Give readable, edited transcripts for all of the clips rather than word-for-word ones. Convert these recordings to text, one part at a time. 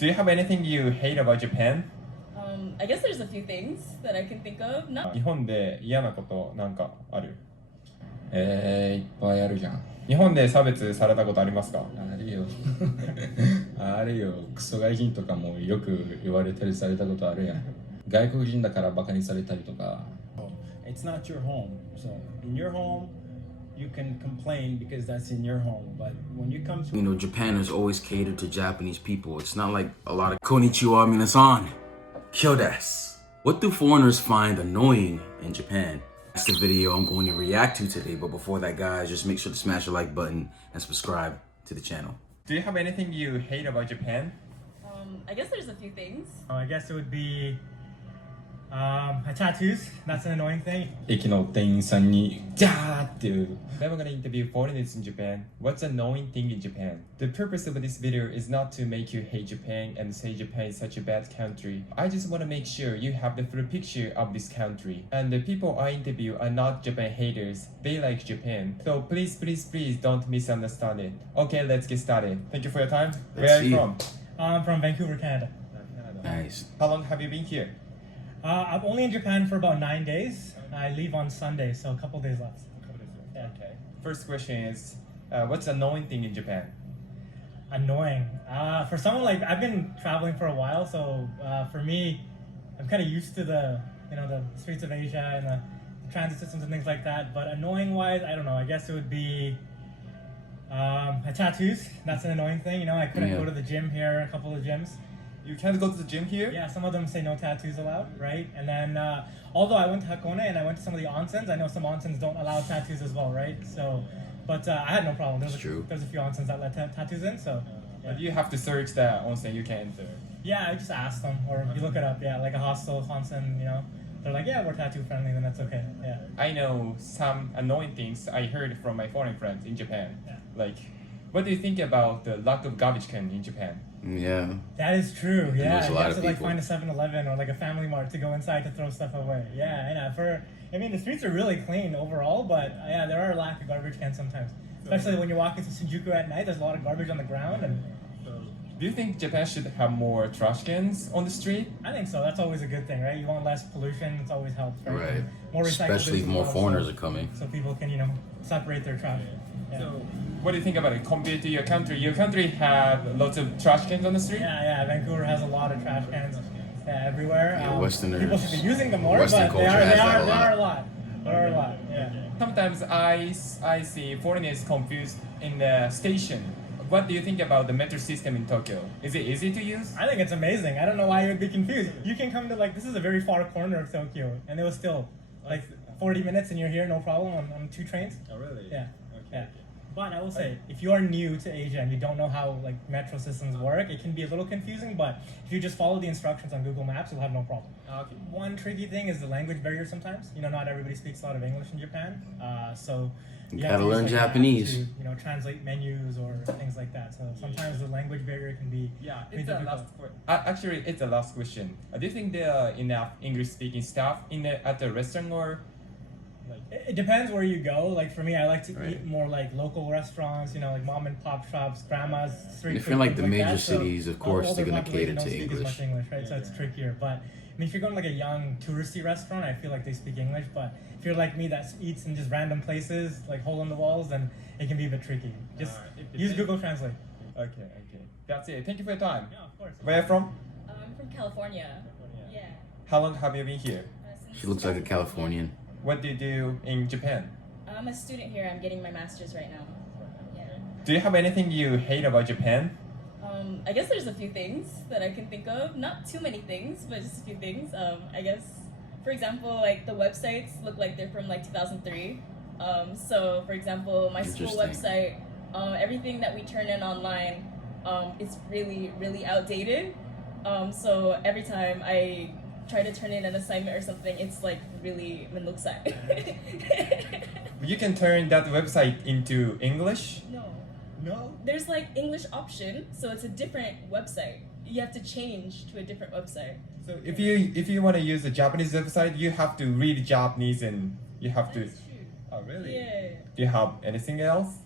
Do you have anything you hate about Japan? I guess there's a few things that I can think of. Not 日本で嫌なことなんかある？いっぱいあるじゃん。日本で差別されたことありますか？あるよ。あるよ。クソ外人とかもよく言われたりされたことあるやん。外国人だからバカにされたりとか。It's not your home. So in your home, you can complain because that's in your home. But when you come to Japan has always catered to Japanese people. It's not like a lot of konnichiwa minasan, kyodesu. What do foreigners find annoying in Japan? That's the video I'm going to react to today. But before that, guys, just make sure to smash the like button and subscribe to the channel. Do you have anything you hate about Japan? I guess there's a few things. I guess it would be tattoos. That's an annoying thing. 駅の店員さんにジャーっていう。I'm gonna interview foreigners in Japan. What's an annoying thing in Japan? The purpose of this video is not to make you hate Japan and say Japan is such a bad country. I just want to make sure you have the full picture of this country. And the people I interview are not Japan haters. They like Japan. So please don't misunderstand it. Okay, let's get started. Thank you for your time. Where are you from? I'm from Vancouver, Canada. Nice. How long have you been here? I'm only in Japan for about 9 days. I leave on Sunday, so a couple days left. Yeah. Okay. First question is, what's an annoying thing in Japan? Annoying. For someone like I've been traveling for a while, so for me, I'm kind of used to the streets of Asia and the transit systems and things like that. But annoying wise, I don't know. I guess it would be tattoos. That's an annoying thing. I couldn't go to the gym here. A couple of gyms. You can't go to the gym here? Yeah, some of them say no tattoos allowed, right? And then, although I went to Hakone and I went to some of the onsens, I know some onsens don't allow tattoos as well, right? So, but I had no problem. There's a few onsens that let tattoos in, so. Yeah. But you have to search that onsen you can enter. Yeah, I just asked them, or you look it up, yeah, like a hostel, onsen, They're like, yeah, we're tattoo friendly, then that's okay, yeah. I know some annoying things I heard from my foreign friends in Japan. Yeah. Like, what do you think about the lack of garbage can in Japan? Yeah. That is true, yeah. There's a You lot have of to people. find a 7-Eleven or like a Family Mart to go inside to throw stuff away. Yeah, I know. The streets are really clean overall, but yeah, there are a lack of garbage cans sometimes. Especially when you're walking to Shinjuku at night, there's a lot of garbage on the ground. And Do you think Japan should have more trash cans on the street? I think so. That's always a good thing, right? You want less pollution, it's always helps, right? Right. More recycled Especially if as more well, foreigners so- are coming. So people can, separate their trash. Yeah. So, what do you think about it compared to your country? Your country have lots of trash cans on the street? Yeah, Vancouver has a lot of trash cans everywhere. Yeah, Westerners- People should be using them more, Western but they culture are, has they that are, a they lot. are a lot. There are a lot, yeah. Sometimes I see foreigners confused in the station. What do you think about the metro system in Tokyo? Is it easy to use? I think it's amazing. I don't know why you would be confused. You can come to this is a very far corner of Tokyo, and it was still 40 minutes and you're here, no problem, on 2 trains. Oh, really? Yeah. Yeah. But I will say, if you are new to Asia and you don't know how metro systems work, it can be a little confusing, but if you just follow the instructions on Google Maps, you'll have no problem. Okay. One tricky thing is the language barrier sometimes. Not everybody speaks a lot of English in Japan. So You have gotta to use, learn apps Japanese. To, translate menus or things like that. So sometimes the language barrier can be Yeah, pretty it's the difficult. last actually, it's the last question. Do you think there are enough English-speaking staff at the restaurant or? It depends where you go. For me, I like to Right. eat more local restaurants, mom and pop shops, grandma's street If food, you're in, things the major that. So cities, of course, older they're gonna population cater don't to speak as much English, right? So it's trickier. But if you're going to a young touristy restaurant, I feel like they speak English. But if you're like me that eats in just random places, like hole in the walls, then it can be a bit tricky. Just use Google Translate. Okay. That's it. Thank you for your time. Yeah, of course. Where are you from? I'm from California. Yeah. How long have you been here? Since She looks like a Californian. What do you do in Japan? I'm a student here. I'm getting my master's right now. Yeah. Do you have anything you hate about Japan? I guess there's a few things that I can think of. Not too many things, but just a few things. I guess, for example, the websites look like they're from 2003. So, for example, my school website, everything that we turn in online, is really, really outdated. So every time I try to turn in an assignment or something, it's really manluksai. You can turn that website into English? No. There's English option, so it's a different website. You have to change to a different website. So if you want to use a Japanese website, you have to read Japanese and you have to. That's true. Oh really? Yeah. Do you have anything else?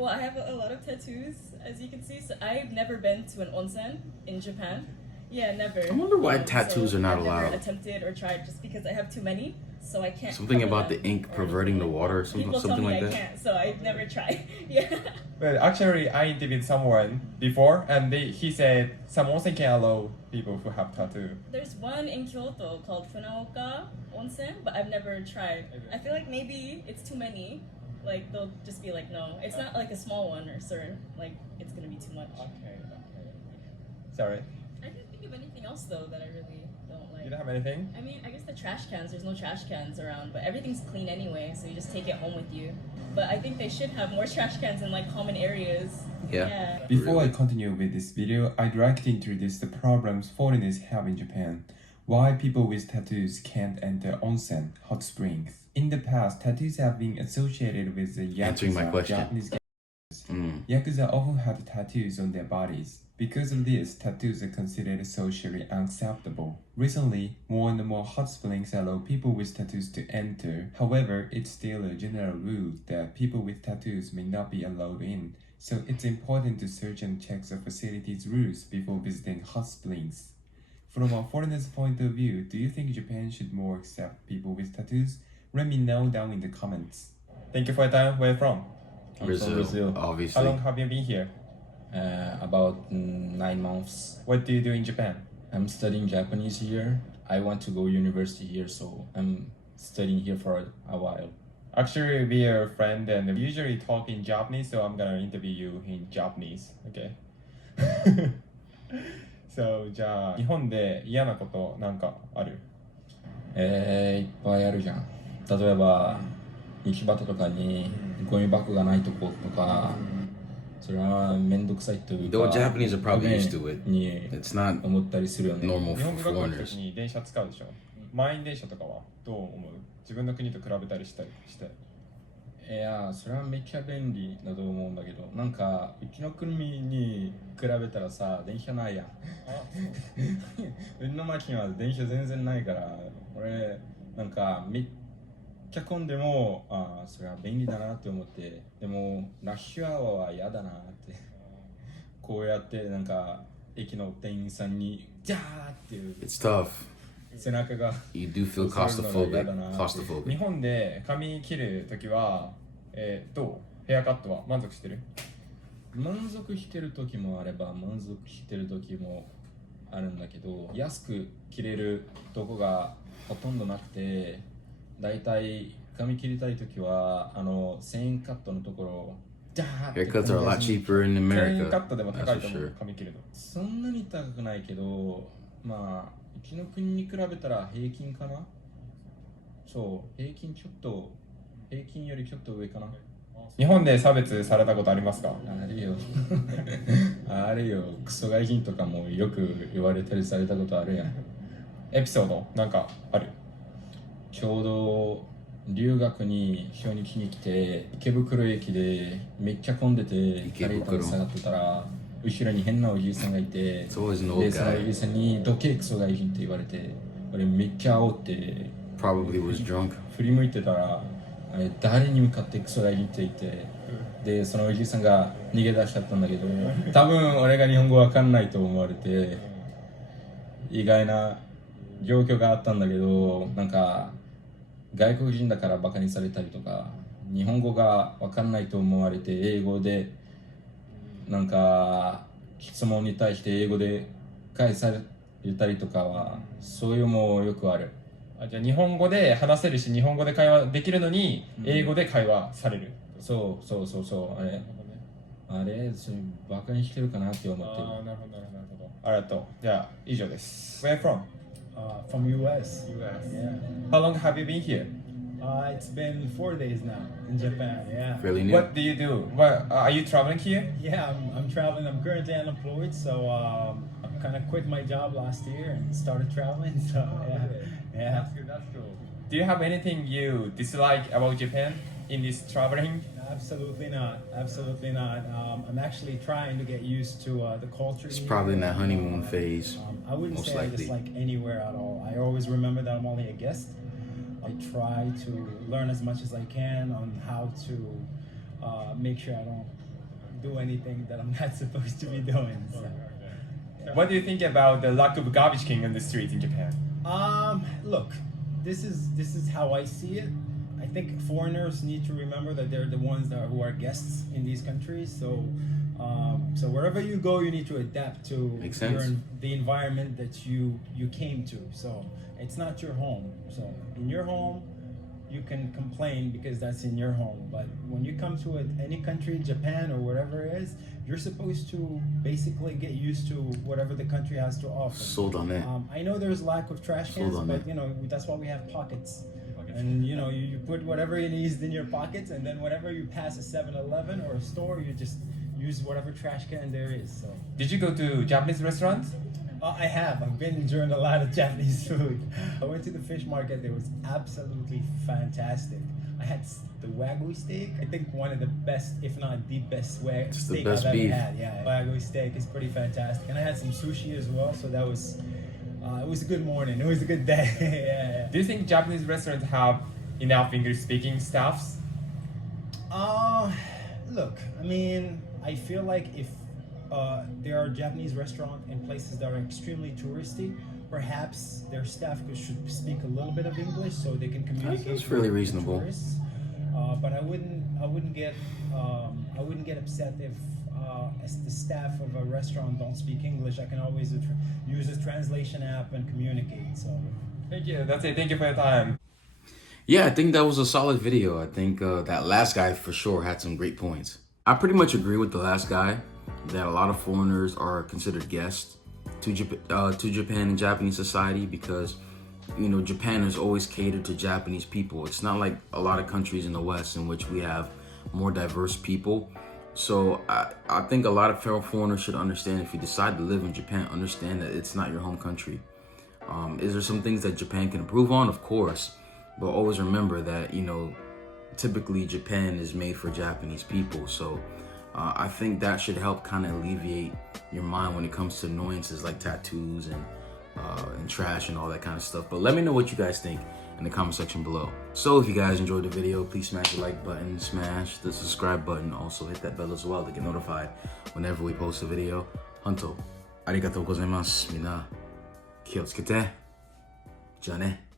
Well, I have a lot of tattoos, as you can see. So I've never been to an onsen in Japan. Yeah, never. I wonder why tattoos are not I've allowed. never attempted or tried just because I have too many, so I can't. Something cover about them the ink or perverting the anything. water, People something tell me like I that. can't, so I've never tried. Yeah. Well, actually, I interviewed someone before, and he said some onsen can allow people who have tattoo. There's one in Kyoto called Funaoka Onsen, but I've never tried. I feel like maybe it's too many. Like they'll just be like, no, it's not like a small one or certain. Like it's gonna be too much. Okay. Sorry, I can't think of anything else though that I really don't like. you don't have anything? I mean, I guess the trash cans. There's no trash cans around, but everything's clean anyway, so you just take it home with you. But I think they should have more trash cans in like common areas. Yeah. Before I continue with this video, I'd like to introduce the problems foreigners have in Japan. Why people with tattoos can't enter onsen, hot springs. In the past, tattoos have been associated with the Answering my Yakuza, question. Japanese Yakuza often had tattoos on their bodies. Because of this, tattoos are considered socially unacceptable. Recently, more and more hot springs allow people with tattoos to enter. However, it's still a general rule that people with tattoos may not be allowed in. So it's important to search and check the facility's rules before visiting hot springs. From a foreigner's point of view, do you think Japan should more accept people with tattoos? Let me know down in the comments. Thank you for your time. Where are you from? I'm Brazil, from Brazil. How obviously. long have you been here? About 9 months. What do you do in Japan? I'm studying Japanese here. I want to go university here, so I'm studying here for a while. Actually, we are friends and we usually talk in Japanese, so I'm gonna interview you in Japanese. Okay? So, じゃあ、日本で嫌なことなんかある？いっぱいあるじゃん。例えば、道端とかにゴミ箱がないとことか、それはめんどくさいというか、 Though Japanese are probably used to it. に It's not 思ったりするよね。 normal 日 for 本語学校の foreigners. 時に電車使うでしょ？満員電車とかはどう思う？自分の国と比べたりしたりして。いや、それはめっちゃ便利だと思うんだけど、なんかうちの国に比べたらさ、電車ないやん。うちの町には電車全然ないから、俺なんかめっちゃ混んでも、それは便利だなって思って、でもラッシュアワーは嫌だなって、こうやってなんか駅の店員さんにジャーっていう It's tough. 背中が You do feel そういうのが嫌だなって。 claustrophobic. 日本で髪切るときは、どう？ヘアカットは満足してる？満足してる時もあれば満足してる時もあるんだけど、安く切れるとこがほとんどなくて、だいたい髪切りたい時は1000円カットのところジャーって Haircuts are a lot cheaper in 1000円カ America. ットでも That's 高い for と思う sure. 髪切るの。そんなに高くないけど、まあうちの国に比べたら平均かな。そう平均よりちょっと上かな。日本で差別されたことありますか？あるよあるよ、クソ外人とかもよく言われたりされたことあるやん。エピソードなんかある？ちょうど留学に初日に来て、池袋駅でめっちゃ混んでて、エレベーターに下がってたら、後ろに変なおじいさんがいて、 It's always an old で、そのお guy. じいさんにどけクソ外人って言われて、俺めっちゃ煽って、 Probably was drunk. 振り向いてたら、あれ誰に向かってクソ外人って言って、で、そのおじいさんが逃げ出しちゃったんだけど、多分俺が日本語わかんないと思われて、意外な状況があったんだけど、なんか外国人だからバカにされたりとか、日本語がわかんないと思われて英語でなんか質問に対して英語で返されたりとかは、そういうもよくある。じゃあ日本語で話せるし日本語で会話できるのに英語で会話される。そう、あれそれバカにしてるかなって思ってる。なるほどなるほど。ありがとう。じゃあ以上です。Where from? From US. US. Yeah. How long have you been here? It's been 4 days now in Japan. Yeah. Fairly new. What do you do? What are you traveling here? Yeah, I'm traveling. I'm currently unemployed, so I kind of quit my job last year and started traveling. So yeah. That's cool. Do you have anything you dislike about Japan in this traveling? Absolutely not. Absolutely not. I'm actually trying to get used to the culture. It's here. probably in that honeymoon phase. I wouldn't most say I likely. dislike anywhere at all. I always remember that I'm only a guest. I try to learn as much as I can on how to make sure I don't do anything that I'm not supposed to be doing. So. What do you think about the lack of garbage can on the street in Japan? Look, this is how I see it. I think foreigners need to remember that they're the ones who are guests in these countries. So wherever you go, you need to adapt to the environment that you came to. So it's not your home. So in your home, you can complain because that's in your home. But when you come to any country, Japan or wherever it is, you're supposed to basically get used to whatever the country has to offer. Sold on it. I know there's lack of trash cans, but that's why we have pockets. And you put whatever you need in your pockets, and then whenever you pass a 7-Eleven or a store, you just use whatever trash can there is. So. Did you go to Japanese restaurants? I have. I've been enjoying a lot of Japanese food. I went to the fish market. It was absolutely fantastic. I had the Wagyu steak. I think one of the best, if not the best steak I've ever had. Yeah, Wagyu steak is pretty fantastic. And I had some sushi as well, so that was... it was a good morning. It was a good day. Yeah. Do you think Japanese restaurants have enough English-speaking staffs? Look, I mean, I feel like if there are Japanese restaurants in places that are extremely touristy, perhaps their staff should speak a little bit of English so they can communicate. That's really reasonable. With tourists. But I wouldn't get upset if as the staff of a restaurant don't speak English. I can always use a translation app and communicate. So Thank you. That's it. Thank you for your time. Yeah, I think that was a solid video. I think that last guy for sure had some great points. I pretty much agree with the last guy that a lot of foreigners are considered guests to Japan and Japanese society because, Japan has always catered to Japanese people. It's not like a lot of countries in the West in which we have more diverse people. So I think a lot of foreigners should understand, if you decide to live in Japan, understand that it's not your home country. Is there some things that Japan can improve on? Of course. But always remember that, typically Japan is made for Japanese people. So I think that should help kind of alleviate your mind when it comes to annoyances like tattoos and trash and all that kind of stuff. But let me know what you guys think in the comment section below. So if you guys enjoyed the video, please smash the like button, smash the subscribe button, also hit that bell as well to get notified whenever we post a video. Hontou, arigatou gozaimasu. Mina, 気をつけて。じゃあね。